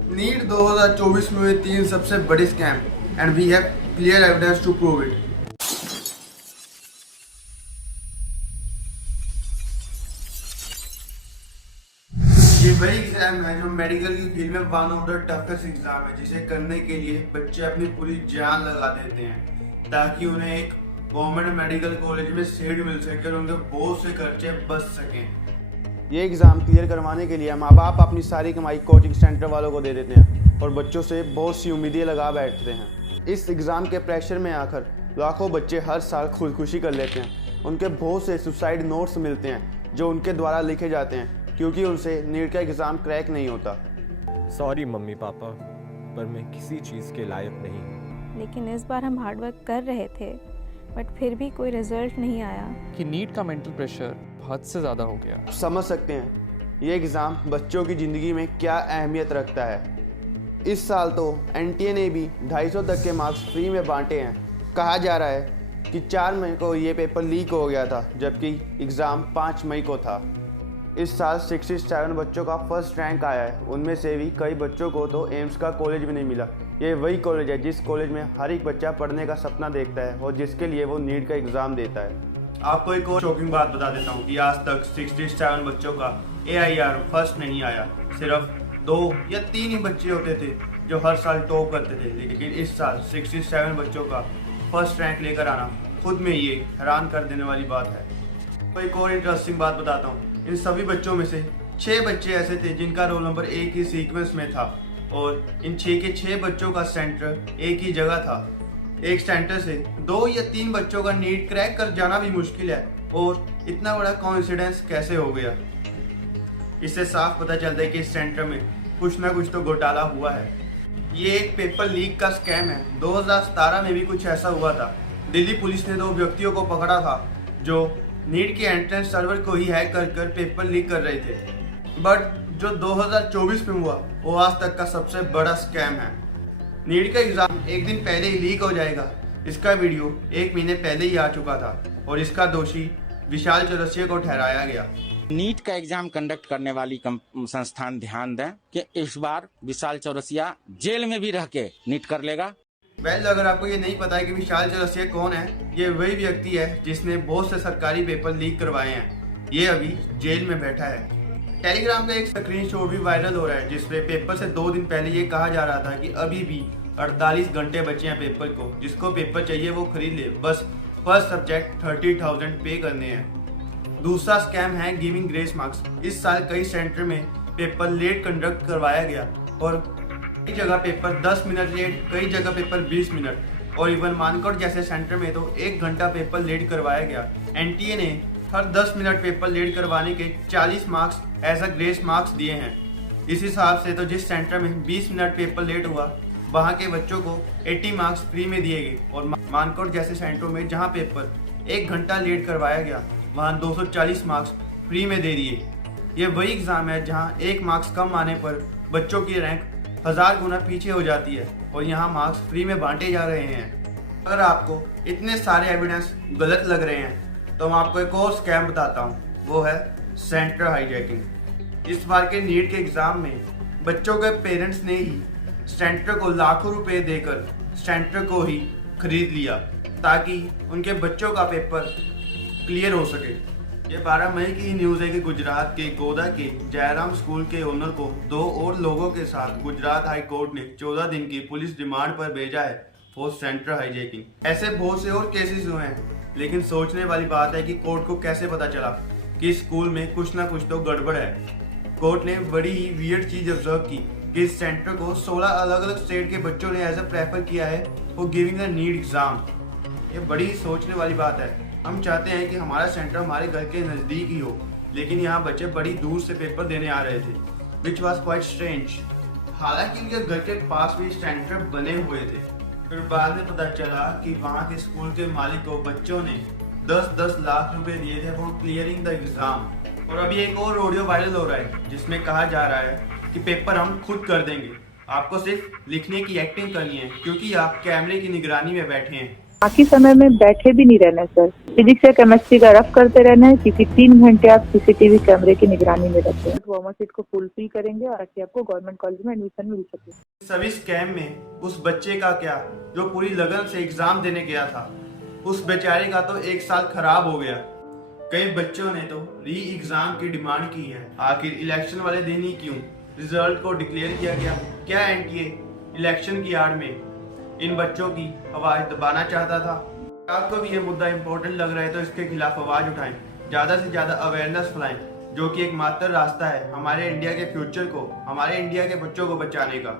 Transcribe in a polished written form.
NEET 2024 में हुए 3 सबसे बड़े scam and we have clear evidence to prove it. ये वही एग्जाम है जो मेडिकल की फील्ड में one of the toughest exam है, जिसे करने के लिए बच्चे अपनी पूरी जान लगा देते हैं ताकि उन्हें एक गवर्नमेंट मेडिकल कॉलेज में सीट मिल सके और उनके बहुत से खर्चे बच सकें। ये एग्ज़ाम क्लियर करवाने के लिए माँ बाप अपनी सारी कमाई कोचिंग सेंटर वालों को दे देते हैं और बच्चों से बहुत सी उम्मीदें लगा बैठते हैं। इस एग्ज़ाम के प्रेशर में आकर लाखों बच्चे हर साल खुदकुशी कर लेते हैं। उनके बहुत से सुसाइड नोट्स मिलते हैं जो उनके द्वारा लिखे जाते हैं क्योंकि उनसे नीट का एग्ज़ाम क्रैक नहीं होता। सॉरी मम्मी पापा, पर मैं किसी चीज़ के लायक नहीं हूँ। लेकिन इस बार हम हार्डवर्क कर रहे थे बट फिर भी कोई रिजल्ट नहीं आया कि नीट का मेंटल प्रेशर हद से ज़्यादा हो गया। आप समझ सकते हैं ये एग्ज़ाम बच्चों की ज़िंदगी में क्या अहमियत रखता है। इस साल तो एनटीए ने भी 250 तक के मार्क्स फ्री में बांटे हैं। कहा जा रहा है कि 4 मई को ये पेपर लीक हो गया था जबकि एग्ज़ाम 5 मई को था। इस साल 67 बच्चों का फर्स्ट रैंक आया है। उनमें से भी कई बच्चों को तो एम्स का कॉलेज भी नहीं मिला। ये वही कॉलेज है जिस कॉलेज में हर एक बच्चा पढ़ने का सपना देखता है और जिसके लिए वो नीट का एग्ज़ाम देता है। आपको एक और शॉकिंग बात बता देता हूँ कि आज तक 67 बच्चों का AIR फर्स्ट नहीं आया। सिर्फ 2 या 3 ही बच्चे होते थे जो हर साल टॉप करते थे, लेकिन इस साल 67 बच्चों का फर्स्ट रैंक लेकर आना खुद में ये हैरान कर देने वाली बात है। तो एक और इंटरेस्टिंग बात बताता हूँ। इन सभी बच्चों में से 6 बच्चे ऐसे थे जिनका रोल नंबर एक ही सीक्वेंस में था और इन 6 के 6 बच्चों का सेंटर एक ही जगह था। एक सेंटर से 2 या 3 बच्चों का नीट क्रैक कर जाना भी मुश्किल है और इतना बड़ा कोइंसिडेंस कैसे हो गया। इससे साफ पता चलता है कि इस सेंटर में कुछ ना कुछ तो घोटाला हुआ है। ये एक पेपर लीक का स्कैम है। 2017 में भी कुछ ऐसा हुआ था। दिल्ली पुलिस ने 2 व्यक्तियों को पकड़ा था जो नीट के एंट्रेंस सर्वर को ही हैक कर पेपर लीक कर रहे थे। बट जो 2024 में हुआ वो आज तक का सबसे बड़ा स्कैम है। नीट का एग्जाम एक दिन पहले ही लीक हो जाएगा, इसका वीडियो 1 महीने पहले ही आ चुका था और इसका दोषी विशाल चौरसिया को ठहराया गया। नीट का एग्जाम कंडक्ट करने वाली संस्थान ध्यान दें कि इस बार विशाल चौरसिया जेल में भी रह के नीट कर लेगा। अगर आपको ये नहीं पता है कि विशाल चौरसिया कौन है, ये वही व्यक्ति है जिसने बहुत से सरकारी पेपर लीक करवाए हैं। ये अभी जेल में बैठा है। टेलीग्राम का एक स्क्रीनशॉट भी वायरल हो रहा है जिसपे पेपर से 2 दिन पहले ये कहा जा रहा था कि अभी भी 48 घंटे बचे हैं पेपर को। जिसको पेपर चाहिए वो खरीद ले, बस फर्स्ट सब्जेक्ट 30,000 पे करने हैं। दूसरा स्कैम है गिविंग ग्रेस मार्क्स। इस साल कई सेंटर में पेपर लेट कंडक्ट करवाया गया और कई जगह पेपर 10 मिनट लेट, कई जगह पेपर 20 मिनट और इवन मानकोट जैसे सेंटर में तो 1 घंटा पेपर लेट करवाया गया। एनटीए ने हर 10 मिनट पेपर लेट करवाने के 40 marks as a grace marks दिए हैं। इस हिसाब से तो जिस सेंटर में 20 मिनट पेपर लेट हुआ वहाँ के बच्चों को 80 मार्क्स फ्री में दिए गए और मानकोट जैसे सेंटरों में जहाँ पेपर 1 घंटा लेट करवाया गया वहाँ 240 मार्क्स फ्री में दे दिए। ये वही एग्ज़ाम है जहाँ 1 मार्क्स कम आने पर बच्चों की रैंक 1000 गुना पीछे हो जाती है और यहाँ मार्क्स फ्री में बांटे जा रहे हैं। अगर आपको इतने सारे एविडेंस गलत लग रहे हैं तो मैं आपको एक और स्कैम बताता हूँ, वो है सेंटर हाईजैकिंग। इस बार के नीट के एग्ज़ाम में बच्चों के पेरेंट्स ने ही सेंटर को लाखों रुपए देकर सेंटर को ही खरीद लिया ताकि उनके बच्चों का पेपर क्लियर हो सके। ये 12 मई की न्यूज़ है कि गुजरात के गोदा के जयराम स्कूल के ओनर को 2 और लोगों के साथ गुजरात हाई कोर्ट ने 14 दिन की पुलिस रिमांड पर भेजा है फॉर सेंटर हाईजैकिंग। ऐसे बहुत से और केसेस हुए हैं, लेकिन सोचने वाली बात है कि कोर्ट को कैसे पता चला कि स्कूल में कुछ ना कुछ तो गड़बड़ है। कोर्ट ने बड़ी ही वियर्ड चीज ऑब्जर्व की कि इस सेंटर को 16 अलग अलग स्टेट के बच्चों ने एज अ प्रेफर किया है for giving the NEET exam. ये बड़ी ही सोचने वाली बात है। हम चाहते हैं कि हमारा सेंटर हमारे घर के नज़दीक ही हो, लेकिन यहाँ बच्चे बड़ी दूर से पेपर देने आ रहे थे, विच वॉज क्वाइट स्ट्रेंज। हालांकि उनके घर के पास भी सेंटर बने हुए थे। फिर बाद में पता चला कि वहाँ के स्कूल के मालिक को बच्चों ने 10-10 लाख रुपए दिए थे फॉर क्लियरिंग द एग्जाम। और अभी एक और ऑडियो वायरल हो रहा है जिसमें कहा जा रहा है कि पेपर हम खुद कर देंगे, आपको सिर्फ लिखने की एक्टिंग करनी है क्योंकि आप कैमरे की निगरानी में बैठे हैं। बाकी समय में बैठे भी नहीं रहना सर, फिजिक्स या केमिस्ट्री का रफ करते रहना है, क्योंकि 3 घंटे आप सीसीटीवी कैमरे की निगरानी में रखते हैं। वार्मर सीट को फुलफिल करेंगे और ताकि आपको गवर्नमेंट कॉलेज में एडमिशन मिल सके। सभी स्कैम में उस बच्चे का क्या जो पूरी लगन से एग्जाम देने गया था, उस बेचारे का तो 1 साल खराब हो गया। कई बच्चों ने तो री एग्जाम की डिमांड की है। आखिर इलेक्शन वाले दिन ही क्यों रिजल्ट को डिक्लेयर किया गया? क्या एनटीए इलेक्शन की आड़ में इन बच्चों की आवाज दबाना चाहता था? आपको भी ये मुद्दा इम्पोर्टेंट लग रहा है तो इसके खिलाफ आवाज उठाएं, ज्यादा से ज्यादा अवेयरनेस फैलाएं, जो कि एकमात्र रास्ता है हमारे इंडिया के फ्यूचर को, हमारे इंडिया के बच्चों को बचाने का।